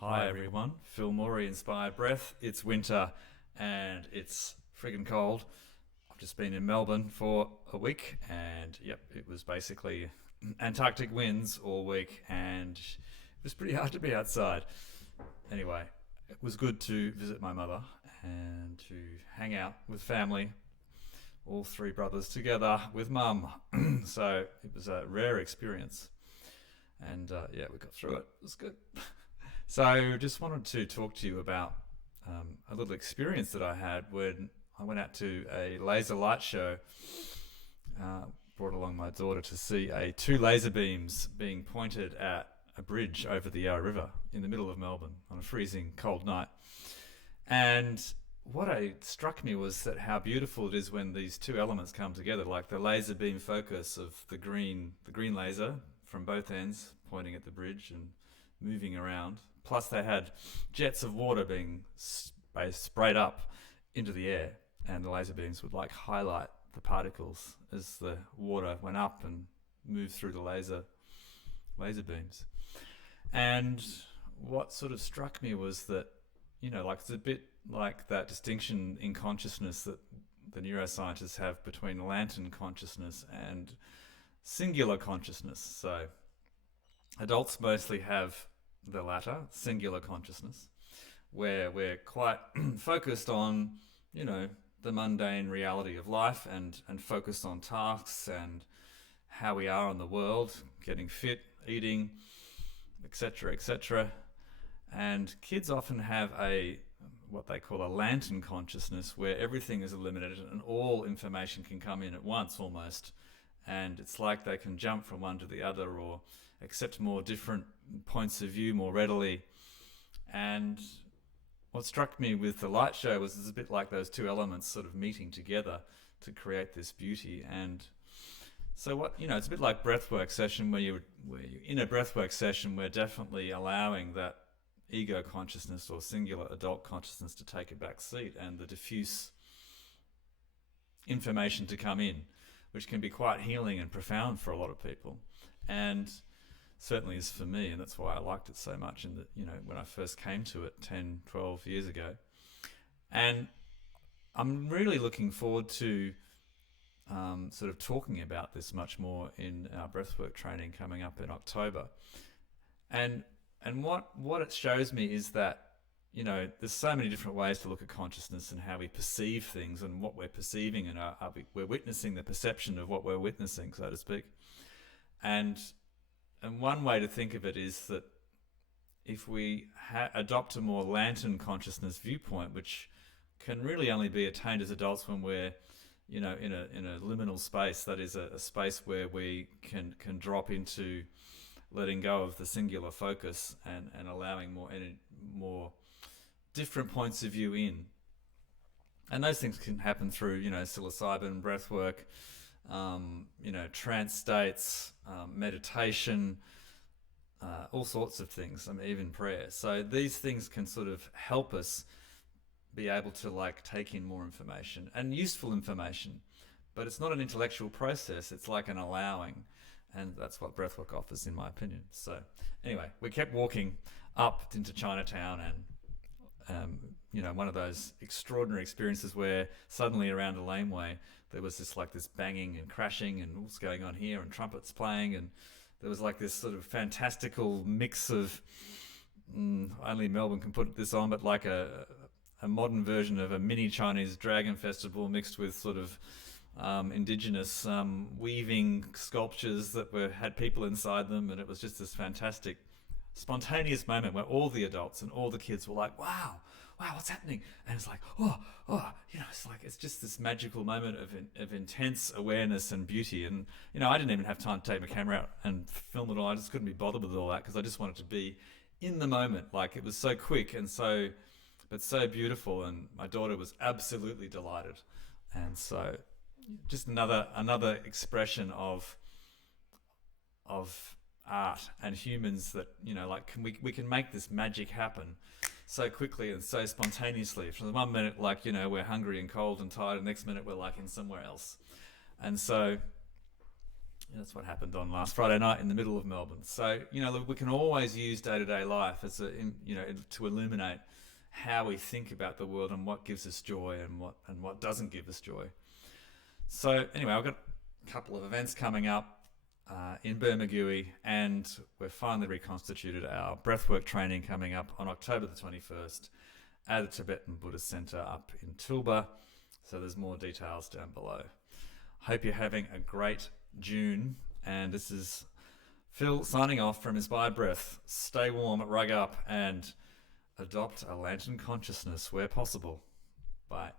Hi everyone, Phil Morey, Inspired Breath. It's winter and it's friggin' cold. I've just been in Melbourne for a week and yep, it was basically Antarctic winds all week and it was pretty hard to be outside. Anyway, it was good to visit my mother and to hang out with family, all three brothers together with mum. So it was a rare experience and yeah, we got through it. It was good. So, just wanted to talk to you about a little experience that I had when I went out to a laser light show. Uh, Brought along my daughter to see two laser beams being pointed at a bridge over the Yarra River in the middle of Melbourne on a freezing cold night. And struck me was that how beautiful it is when these two elements come together, like the laser beam focus of the green laser from both ends pointing at the bridge and moving around. Plus, they had jets of water being sprayed up into the air, and the laser beams would like highlight the particles as the water went up and moved through the laser beams. And what sort of struck me was that, like it's a bit like that distinction in consciousness that the neuroscientists have between lantern consciousness and singular consciousness. So adults mostly have the latter, singular consciousness, where we're quite focused on, the mundane reality of life and focused on tasks and how we are in the world, getting fit, eating, etc., etc. And kids often have what they call a lantern consciousness, where everything is eliminated and all information can come in at once almost. And it's like they can jump from one to the other or accept more different points of view more readily. And what struck me with the light show was it's a bit like those two elements sort of meeting together to create this beauty. And so it's a bit like breathwork session where you're in a breathwork session, we're definitely allowing that ego consciousness or singular adult consciousness to take a back seat and the diffuse information to come in, which can be quite healing and profound for a lot of people. And certainly is for me, and that's why I liked it so much when I first came to it 10, 12 years ago. And I'm really looking forward to sort of talking about this much more in our breathwork training coming up in October. And what it shows me is that, there's so many different ways to look at consciousness and how we perceive things and what we're perceiving, and we're witnessing the perception of what we're witnessing, so to speak. And one way to think of it is that if we adopt a more lantern consciousness viewpoint, which can really only be attained as adults when we're, in a liminal space, that is a space where we can drop into letting go of the singular focus and allowing more different points of view in. And those things can happen through, psilocybin, breathwork, trance states, meditation, all sorts of things. Even prayer. So these things can sort of help us be able to take in more information and useful information, but it's not an intellectual process. It's like an allowing, and that's what breathwork offers, in my opinion. So anyway, we kept walking up into Chinatown and one of those extraordinary experiences where suddenly around a laneway there was this banging and crashing and what's going on here and trumpets playing, and there was this sort of fantastical mix of only Melbourne can put this on, but a modern version of a mini Chinese dragon festival mixed with sort of indigenous weaving sculptures that had people inside them, and it was just this fantastic spontaneous moment where all the adults and all the kids were like, wow, what's happening? And it's like, it's just this magical moment of intense awareness and beauty. And, I didn't even have time to take my camera out and film it all. I just couldn't be bothered with all that because I just wanted to be in the moment. It was so quick and so beautiful. And my daughter was absolutely delighted. And so just another expression of art and humans that we can make this magic happen so quickly and so spontaneously. From the one minute we're hungry and cold and tired, and the next minute we're in somewhere else. And so That's what happened on last Friday night in the middle of Melbourne. So, look, we can always use day-to-day life to illuminate how we think about the world and what gives us joy and what doesn't give us joy. So anyway, I've got a couple of events coming up in Bermagui, and we've finally reconstituted our breathwork training coming up on October the 21st at the Tibetan Buddhist Centre up in Tulba. So there's more details down below. Hope you're having a great June, and this is Phil signing off from Inspired Breath. Stay warm, rug up, and adopt a lantern consciousness where possible. Bye.